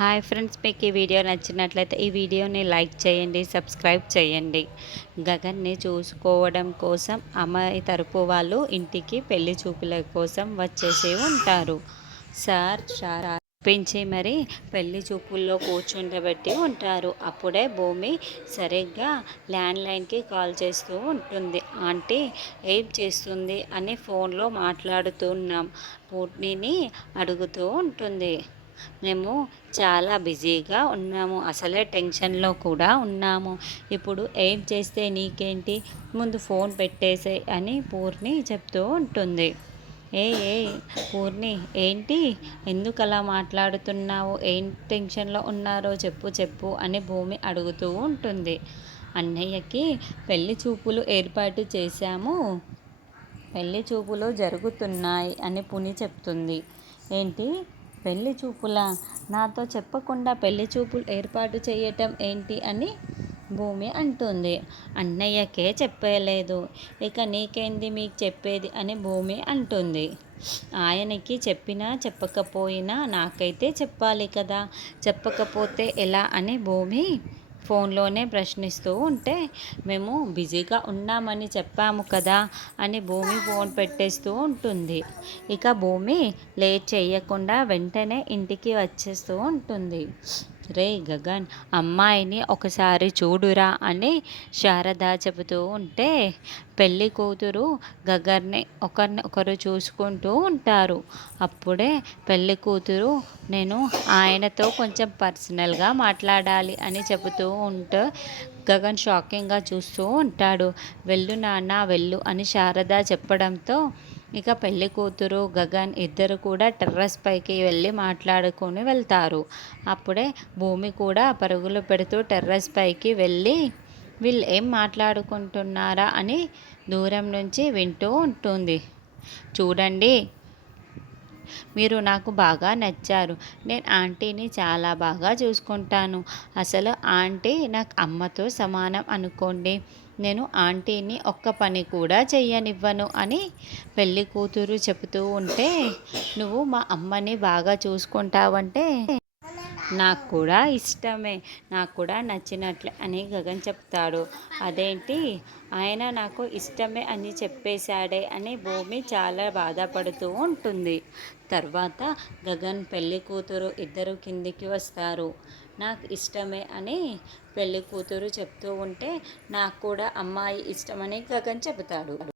Hi friends, మీకు ఈ video నచ్చినట్లయితే ఈ వీడియోని లైక్ చేయండి, సబ్స్క్రైబ్ చేయండి. గగన్ని చూసుకోవడం కోసం అమ్మాయి తరపు వాళ్ళు ఇంటికి పెళ్లి చూపుల కోసం వచ్చేసి ఉంటారు. సార్ పెంచి మరి పెళ్లి చూపుల్లో కూర్చుండబెట్టి ఉంటారు. అప్పుడే భూమి సరిగ్గా ల్యాండ్లైన్కి కాల్ చేస్తూ ఉంటుంది. ఆంటీ ఏం చేస్తుంది అని ఫోన్లో మాట్లాడుతున్నాం పూర్ణిని అడుగుతూ ఉంటుంది. మేము చాలా బిజీగా ఉన్నాము, అసలే టెన్షన్లో కూడా ఉన్నాము. ఇప్పుడు ఏం చేస్తే నీకేంటి, ముందు ఫోన్ పెట్టేసే అని పూర్ణి చెప్తూ ఉంటుంది. ఏ ఏ పూర్ణి, ఏంటి, ఎందుకు అలా మాట్లాడుతున్నావు, ఏం టెన్షన్లో ఉన్నారో చెప్పు అని భూమి అడుగుతూ ఉంటుంది. అన్నయ్యకి పెళ్లి చూపులు ఏర్పాటు చేశాము, పెళ్లి చూపులు జరుగుతున్నాయి అని పుని చెప్తుంది. ఏంటి, పెళ్లి చూపులా, నాతో చెప్పకుండా పెళ్లి చూపులు ఏర్పాటు చేయటం ఏంటి అని భూమి అంటుంది. అన్నయ్యకే చెప్పలేదు, ఇక నీకేంది మీకు చెప్పేది అని భూమి అంటుంది. ఆయనకి చెప్పినా చెప్పకపోయినా నాకైతే చెప్పాలి కదా, చెప్పకపోతే ఎలా అని భూమి ఫోన్లోనే ప్రశ్నిస్తూ ఉంటే, మేము బిజీగా ఉన్నామని చెప్పాము కదా అని భూమి ఫోన్ పెట్టేస్తూ ఉంటుంది. ఇక భూమి లేట్ చేయకుండా వెంటనే ఇంటికి వచ్చేస్తూ ఉంటుంది. రే గగన్, అమ్మాయిని ఒకసారి చూడురా అని శారద చెబుతూ ఉంటే, పెళ్ళి కూతురు గగన్ని ఒకరు చూసుకుంటూ ఉంటారు. అప్పుడే పెళ్ళి కూతురు, నేను ఆయనతో కొంచెం పర్సనల్గా మాట్లాడాలి అని చెబుతూ ఉంటే గగన్ షాకింగ్గా చూస్తూ ఉంటాడు. వెళ్ళు నాన్న వెళ్ళు అని శారద చెప్పడంతో ఇక పెళ్లి కూతురు గగన్ ఇద్దరు కూడా టెర్రస్ పైకి వెళ్ళి మాట్లాడుకొని వెళ్తారు. అప్పుడే భూమి కూడా పరుగులు పెడుతూ టెర్రస్ పైకి వెళ్ళి వీళ్ళు ఏం మాట్లాడుకుంటున్నారా అని దూరం నుంచి వింటూ ఉంటుంది. చూడండి, మీరు నాకు బాగా నచ్చారు, నేను ఆంటీని చాలా బాగా చూసుకుంటాను, అసలు ఆంటీ నాకు అమ్మతో సమానం అనుకోండి, నేను ఆంటీని ఒక్క పని కూడా చెయ్యనివ్వను అని పెళ్లి కూతురు చెబుతూ ఉంటే, నువ్వు మా అమ్మని బాగా చూసుకుంటావంటే నాకు కూడా ఇష్టమే, నాకు కూడా నచ్చినట్లే అని గగన్ చెప్తాడు. అదేంటి, ఆయన నాకు ఇష్టమే అని చెప్పేశాడే అని భూమి చాలా బాధపడుతూ ఉంటుంది. తర్వాత గగన్ పెళ్లి కూతురు ఇద్దరు కిందికి వస్తారు. నాకు ఇష్టమే అని పెళ్లి కూతురు చెప్తూ ఉంటే, నాకు కూడా అమ్మాయి ఇష్టమని గగన్ చెబుతాడు.